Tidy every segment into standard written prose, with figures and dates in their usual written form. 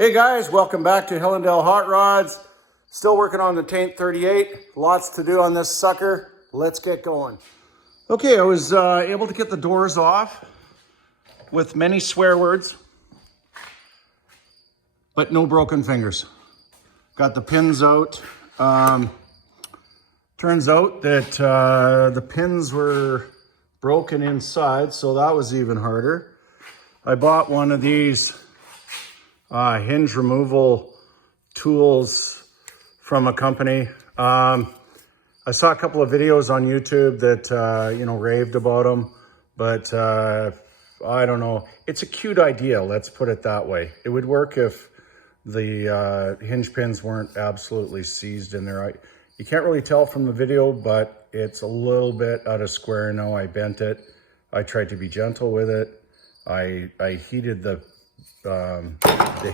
Hey guys, welcome back to Hillendale Hot Rods. Still working on the Taint 38. Lots to do on this sucker. Let's get going. Okay, I was able to get the doors off with many swear words, but no broken fingers. Got the pins out. Turns out that the pins were broken inside, so that was even harder. I bought one of these hinge removal tools from a company. I saw a couple of videos on YouTube that, raved about them, but I don't know. It's a cute idea, let's put it that way. It would work if the hinge pins weren't absolutely seized in there. You can't really tell from the video, but it's a little bit out of square now. I bent it. I tried to be gentle with it. I heated the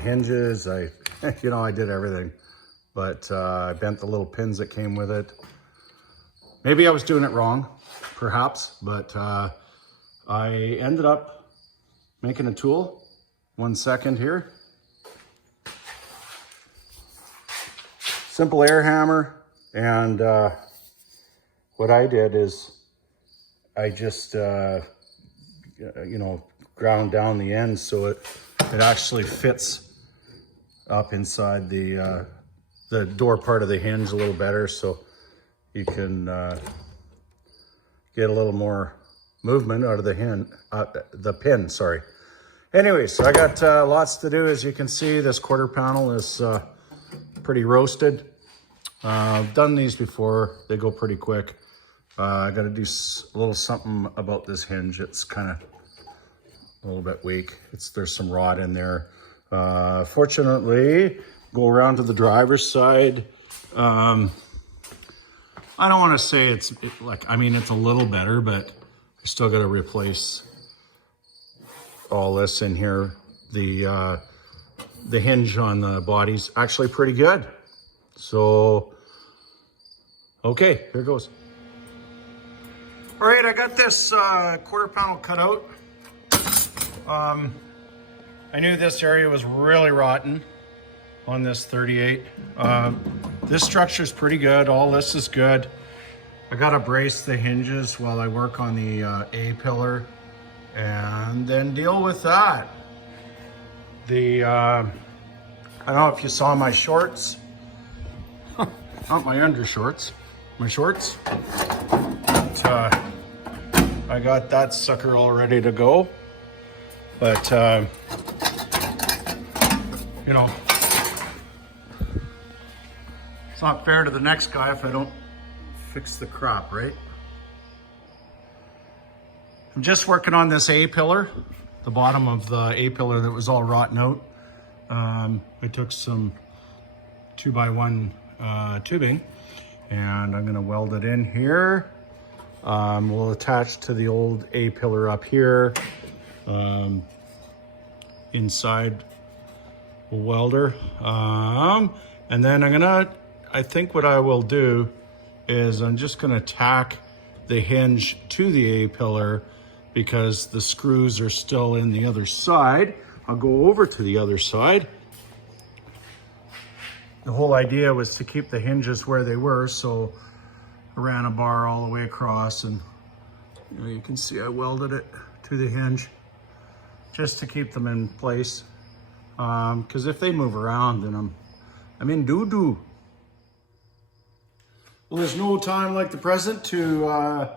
hinges. I did everything, but I bent the little pins that came with it. Maybe I was doing it wrong, perhaps, but I ended up making a tool. 1 second here. Simple air hammer, and what I did is I just ground down the ends so it actually fits up inside the door part of the hinge a little better, so you can get a little more movement out of the pin, sorry. Anyways, so I got lots to do. As you can see, this quarter panel is pretty roasted. I've done these before. They go pretty quick. I got to do a little something about this hinge. It's kind of a little bit weak. There's some rot in there. Fortunately, go around to the driver's side. I don't want to say it's a little better, but I still got to replace all this in here. The hinge on the body's actually pretty good. So, okay, here goes. All right, I got this quarter panel cut out. I knew this area was really rotten on this 38. This structure's pretty good. All this is good. I gotta brace the hinges while I work on the A-pillar and then deal with that. I don't know if you saw my shorts. Not my undershorts, my shorts. But, I got that sucker all ready to go. But, it's not fair to the next guy if I don't fix the crop, right? I'm just working on this A-pillar, the bottom of the A-pillar that was all rotten out. I took some 2x1 tubing and I'm gonna weld it in here. We'll attach to the old A-pillar up here. Inside a welder. And then I think what I will do is I'm just gonna tack the hinge to the A-pillar because the screws are still in the other side. I'll go over to the other side. The whole idea was to keep the hinges where they were, so I ran a bar all the way across, and you can see I welded it to the hinge just to keep them in place. Because if they move around, then I'm in doo-doo. Well, there's no time like the present to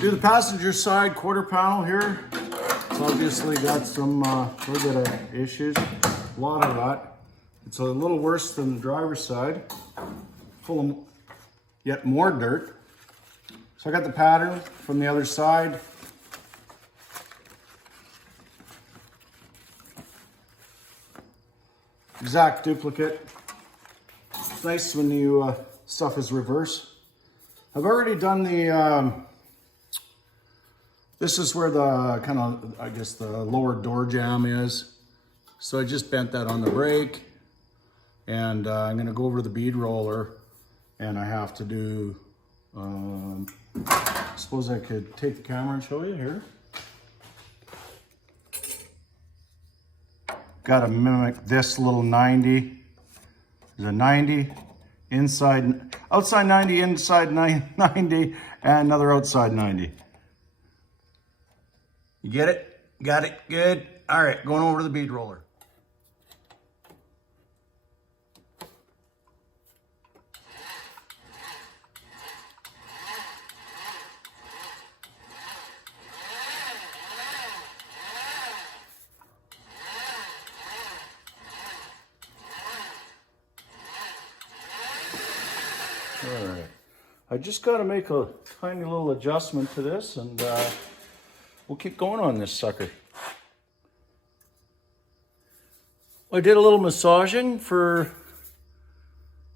do the passenger side quarter panel here. It's obviously got some little bit of issues, a lot of that. It's a little worse than the driver's side, full of yet more dirt. So I got the pattern from the other side. Exact duplicate. It's nice when you stuff is reverse. I've already done the, this is where the kind of, I guess the lower door jamb is. So I just bent that on the brake, and I'm gonna go over to the bead roller, and I have to do, I suppose I could take the camera and show you here. got to mimic this little 90. There's a 90, outside 90, inside 90, and another outside 90. You get it? Got it? Good. All right, going over to the bead roller. All right, I just got to make a tiny little adjustment to this, and we'll keep going on this sucker. I did a little massaging for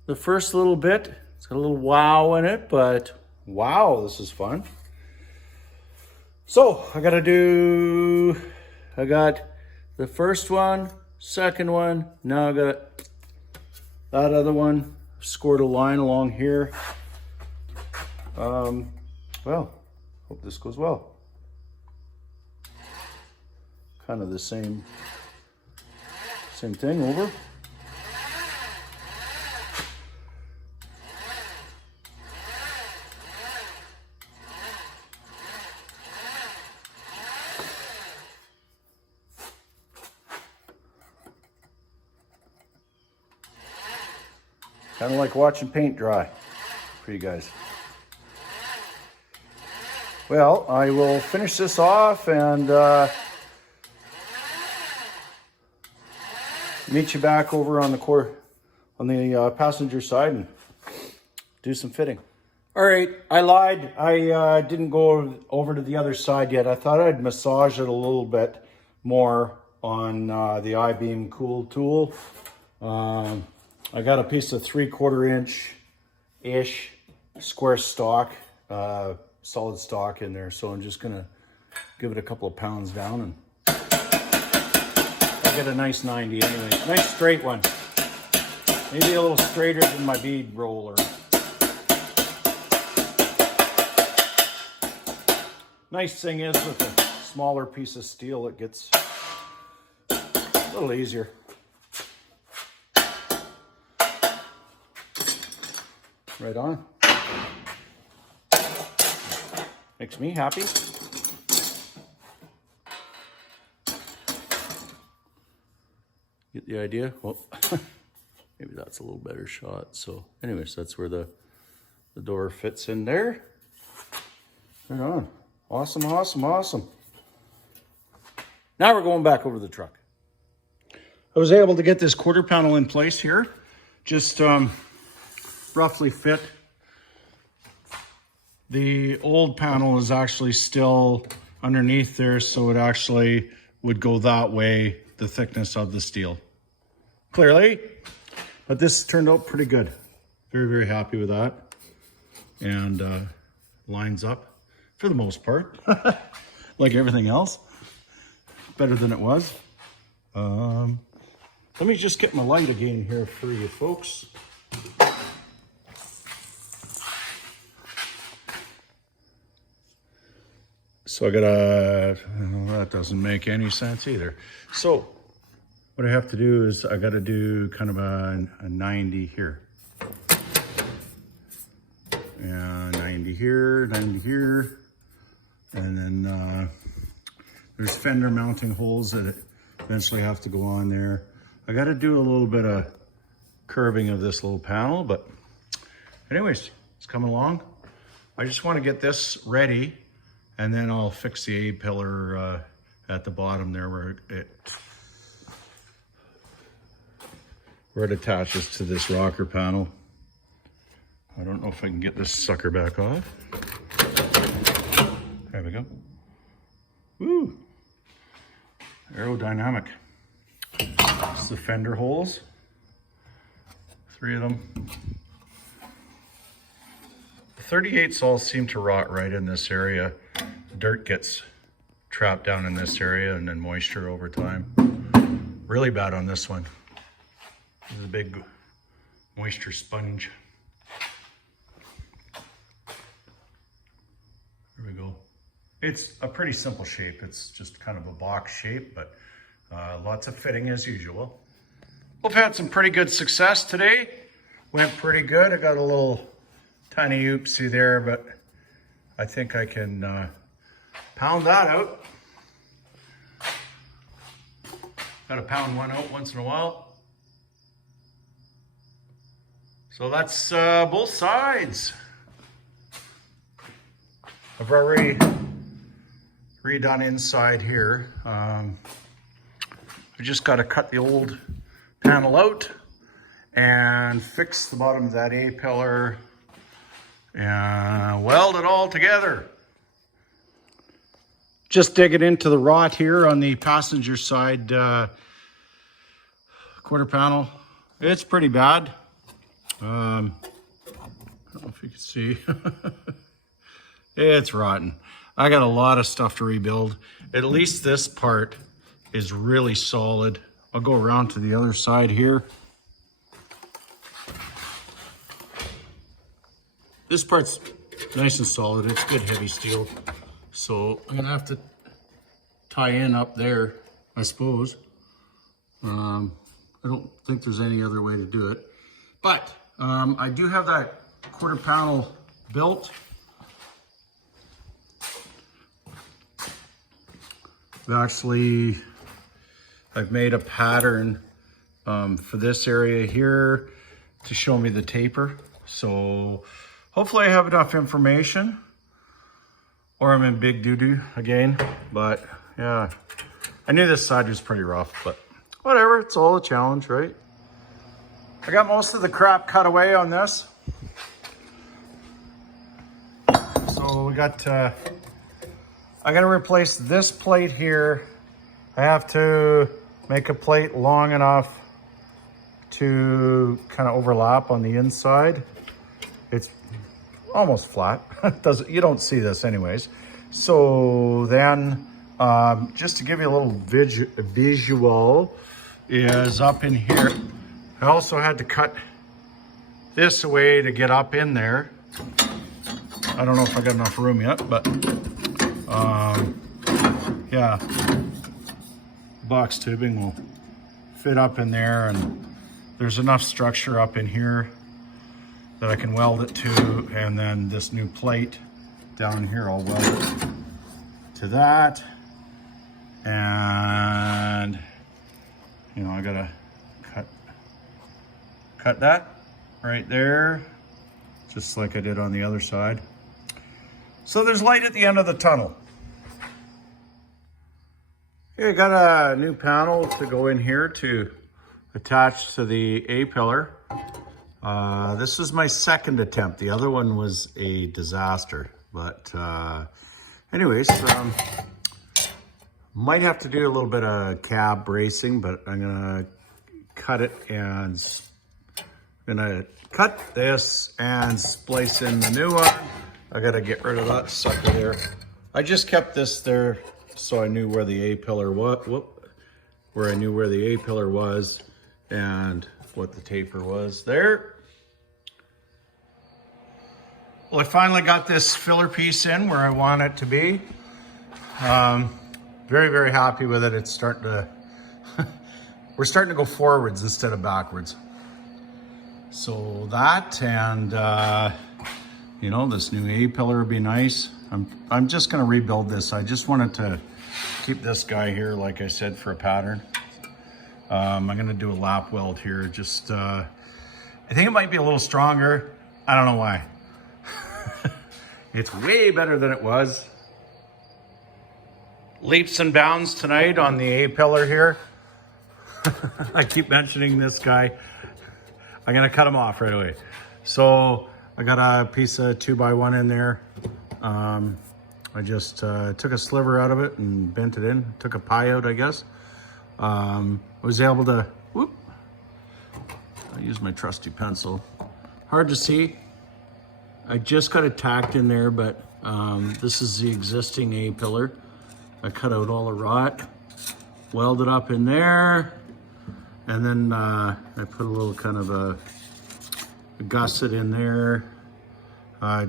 the first little bit. It's got a little wow in it, but wow, this is fun. So I got the first one, second one, now I got that other one. Scored a line along here. Well, hope this goes well. Kind of the same thing over. Kind of like watching paint dry for you guys. Well, I will finish this off and meet you back over on the passenger side and do some fitting. All right, I lied. I didn't go over to the other side yet. I thought I'd massage it a little bit more on the I-beam Cool tool. I got a piece of 3/4 inch-ish square stock, solid stock in there. So I'm just gonna give it a couple of pounds down and I'll get a nice 90 anyway. Nice straight one. Maybe a little straighter than my bead roller. Nice thing is with a smaller piece of steel, it gets a little easier. Right on. Makes me happy. Get the idea? Well, maybe that's a little better shot. So anyways, that's where the door fits in there. Right on. Awesome, awesome, awesome. Now we're going back over the truck. I was able to get this quarter panel in place here. Just roughly fit. The old panel is actually still underneath there, so it actually would go that way, the thickness of the steel. Clearly, but this turned out pretty good. Very, very happy with that. And lines up for the most part, like everything else. Better than it was. Let me just get my light again here for you folks. So I gotta, well, that doesn't make any sense either. So what I have to do is I gotta do kind of a 90 here. And 90 here, 90 here. And then there's fender mounting holes that eventually have to go on there. I gotta do a little bit of curving of this little panel, but anyways, it's coming along. I just wanna get this ready, and then I'll fix the A-pillar at the bottom there where it attaches to this rocker panel. I don't know if I can get this sucker back off. There we go. Woo! Aerodynamic. It's the fender holes. 3 of them. The 38s all seem to rot right in this area. Dirt gets trapped down in this area and then moisture over time. Really bad on this one. This is a big moisture sponge. There we go. It's a pretty simple shape. It's just kind of a box shape, but Lots of fitting as usual. We've had some pretty good success today. Went pretty good. I got a little tiny oopsie there, but I think I can pound that out. Got to pound one out once in a while. So that's both sides. I've already redone inside here. We just got to cut the old panel out and fix the bottom of that A-pillar and weld it all together. Just digging into the rot here on the passenger side quarter panel. It's pretty bad. I don't know if you can see. It's rotten. I got a lot of stuff to rebuild. At least this part is really solid. I'll go around to the other side here. This part's nice and solid. It's good heavy steel. So I'm gonna have to tie in up there, I suppose. I don't think there's any other way to do it. But I do have that quarter panel built. I've made a pattern for this area here to show me the taper. So hopefully I have enough information, or I'm in big doo-doo again. But yeah, I knew this side was pretty rough, but whatever, it's all a challenge, right? I got most of the crap cut away on this. So we got, I gotta replace this plate here. I have to make a plate long enough to kind of overlap on the inside. It's almost flat. You don't see this anyways. So then, just to give you a little visual, is up in here. I also had to cut this away to get up in there. I don't know if I got enough room yet, but yeah, box tubing will fit up in there, and there's enough structure up in here that I can weld it to, and then this new plate down here, I'll weld it to that. And you know, I gotta cut that right there, just like I did on the other side. So there's light at the end of the tunnel. Okay, I got a new panel to go in here to attach to the A-pillar. This was my second attempt. The other one was a disaster. But anyways, might have to do a little bit of cab bracing, but I'm gonna cut it and gonna cut this and splice in the new one. I gotta get rid of that sucker there. I just kept this there so I knew where the A-pillar was, where I knew where the A-pillar was and what the taper was there. Well, I finally got this filler piece in where I want it to be. Very, very happy with it. It's starting to, we're starting to go forwards instead of backwards. So that, and you know, this new A-pillar would be nice. I'm just gonna rebuild this. I just wanted to keep this guy here, like I said, for a pattern. I'm gonna do a lap weld here. Just, I think it might be a little stronger. I don't know why. It's way better than it was. Leaps and bounds tonight on the A-pillar here. I keep mentioning this guy. I'm gonna cut him off right away. So I got a piece of 2x1 in there. I just took a sliver out of it and bent it in. Took a pie out, I guess. I was able to, whoop. I used my trusty pencil. Hard to see. I just got it tacked in there, but this is the existing A-pillar. I cut out all the rot, welded up in there, and then I put a little kind of a gusset in there. I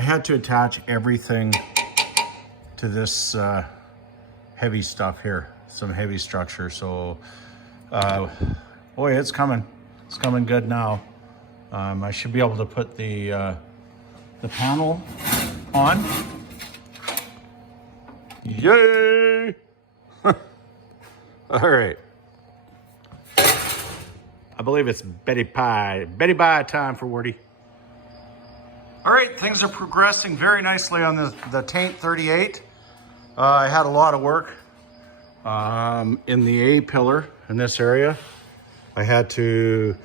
had to attach everything to this heavy stuff here. some heavy structure. So, boy, it's coming. It's coming good now. I should be able to put the panel on. Yay! All right. I believe it's Betty Pie time for Wordy. All right, things are progressing very nicely on the Taint 38. I had a lot of work in the A-pillar in this area. I had to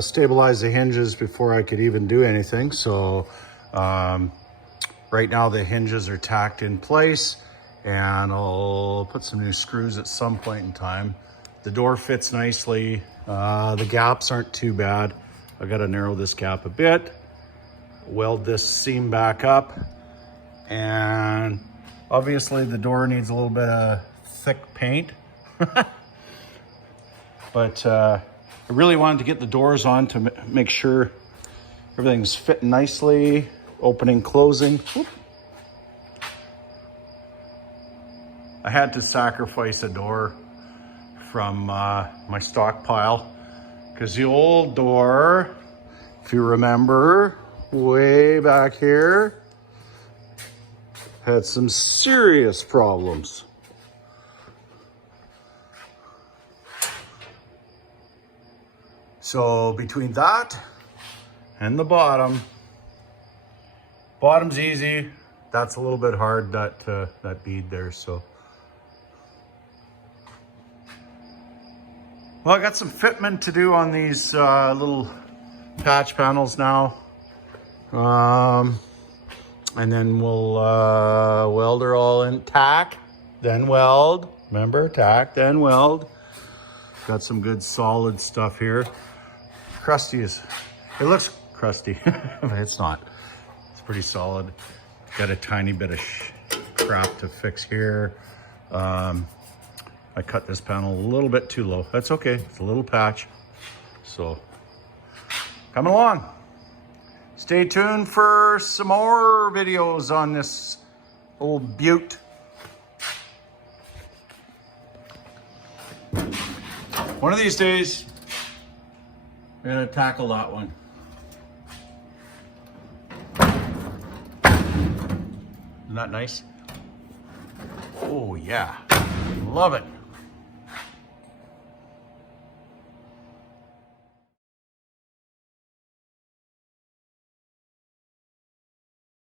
stabilize the hinges before I could even do anything. So right now the hinges are tacked in place, and I'll put some new screws at some point in time. The door fits nicely. The gaps aren't too bad. I got to narrow this gap a bit, weld this seam back up, and obviously the door needs a little bit of thick paint. But I really wanted to get the doors on to make sure everything's fitting nicely, opening, closing. Whoop. I had to sacrifice a door from my stockpile because the old door, if you remember, way back here, had some serious problems. So between that and the bottom's easy. That's a little bit hard, that bead there. So, well, I got some fitment to do on these little patch panels now. And then we'll weld her all in. Tack, then weld. Remember, tack, then weld. Got some good solid stuff here. Crusty it looks crusty, but it's not. It's pretty solid. Got a tiny bit of crap to fix here. I cut this panel a little bit too low. That's okay, it's a little patch. So, coming along. Stay tuned for some more videos on this old beaut. One of these days, we're gonna tackle that one. Isn't that nice? Oh yeah, love it.